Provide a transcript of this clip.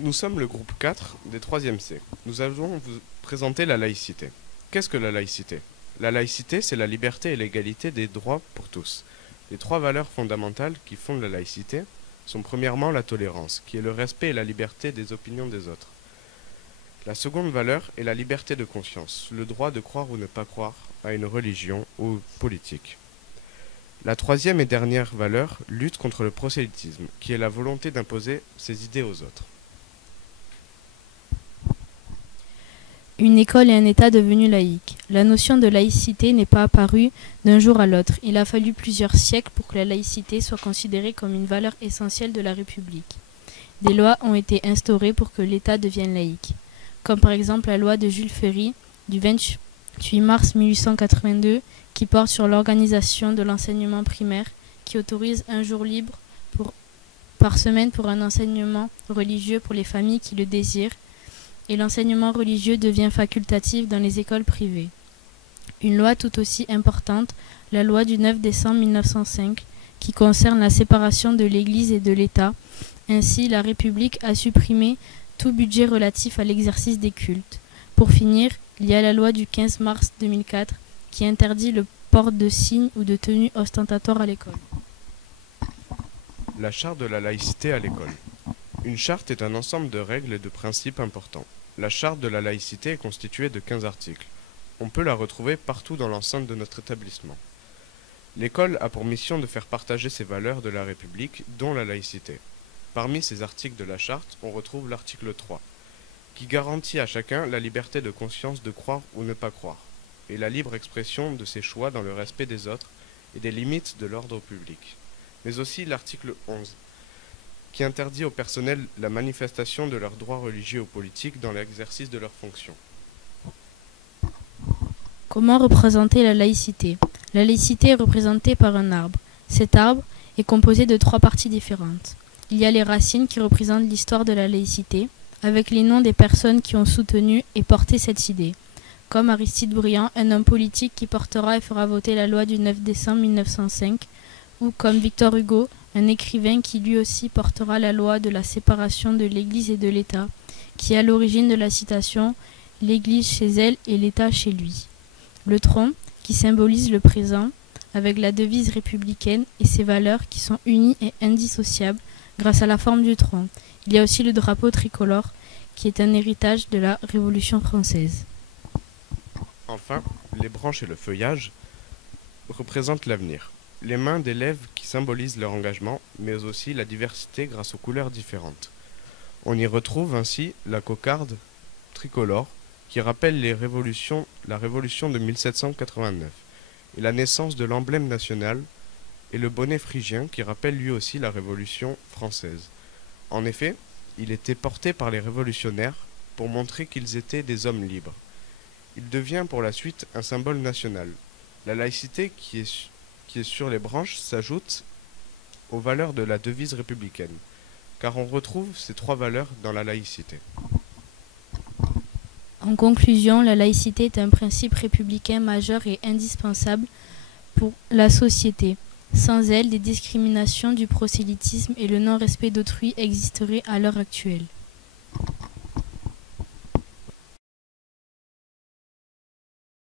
Nous sommes le groupe 4 des 3e C. Nous allons vous présenter la laïcité. Qu'est-ce que la laïcité? La laïcité, c'est la liberté et l'égalité des droits pour tous. Les 3 valeurs fondamentales qui fondent la laïcité sont premièrement la tolérance, qui est le respect et la liberté des opinions des autres. La seconde valeur est la liberté de conscience, le droit de croire ou ne pas croire à une religion ou politique. La troisième et dernière valeur lutte contre le prosélytisme, qui est la volonté d'imposer ses idées aux autres. Une école et un État devenus laïques. La notion de laïcité n'est pas apparue d'un jour à l'autre. Il a fallu plusieurs siècles pour que la laïcité soit considérée comme une valeur essentielle de la République. Des lois ont été instaurées pour que l'État devienne laïque, comme par exemple la loi de Jules Ferry du 28 mars 1882 qui porte sur l'organisation de l'enseignement primaire, qui autorise un jour libre par semaine pour un enseignement religieux pour les familles qui le désirent, et l'enseignement religieux devient facultatif dans les écoles privées. Une loi tout aussi importante, la loi du 9 décembre 1905, qui concerne la séparation de l'Église et de l'État. Ainsi, la République a supprimé tout budget relatif à l'exercice des cultes. Pour finir, il y a la loi du 15 mars 2004 qui interdit le port de signes ou de tenues ostentatoires à l'école. La charte de la laïcité à l'école. Une charte est un ensemble de règles et de principes importants. La charte de la laïcité est constituée de 15 articles. On peut la retrouver partout dans l'enceinte de notre établissement. L'école a pour mission de faire partager ces valeurs de la République, dont la laïcité. Parmi ces articles de la charte, on retrouve l'article 3, qui garantit à chacun la liberté de conscience de croire ou ne pas croire, et la libre expression de ses choix dans le respect des autres et des limites de l'ordre public. Mais aussi l'article 11, qui interdit au personnel la manifestation de leurs droits religieux ou politiques dans l'exercice de leurs fonctions. Comment représenter la laïcité? La laïcité est représentée par un arbre. Cet arbre est composé de 3 parties différentes. Il y a les racines qui représentent l'histoire de la laïcité, avec les noms des personnes qui ont soutenu et porté cette idée, comme Aristide Briand, un homme politique qui portera et fera voter la loi du 9 décembre 1905, ou comme Victor Hugo, un écrivain qui lui aussi portera la loi de la séparation de l'Église et de l'État, qui est à l'origine de la citation « l'Église chez elle et l'État chez lui ». Le tronc, qui symbolise le présent, avec la devise républicaine et ses valeurs qui sont unies et indissociables grâce à la forme du tronc. Il y a aussi le drapeau tricolore, qui est un héritage de la Révolution française. Enfin, les branches et le feuillage représentent l'avenir. Les mains d'élèves qui symbolisent leur engagement, mais aussi la diversité grâce aux couleurs différentes. On y retrouve ainsi la cocarde tricolore, qui rappelle la révolution de 1789, et la naissance de l'emblème national, et le bonnet phrygien, qui rappelle lui aussi la Révolution française. En effet, il était porté par les révolutionnaires pour montrer qu'ils étaient des hommes libres. Il devient pour la suite un symbole national. La laïcité qui est sur les branches s'ajoute aux valeurs de la devise républicaine, car on retrouve ces 3 valeurs dans la laïcité. En conclusion, la laïcité est un principe républicain majeur et indispensable pour la société. Sans elle, des discriminations, du prosélytisme et le non-respect d'autrui existeraient à l'heure actuelle.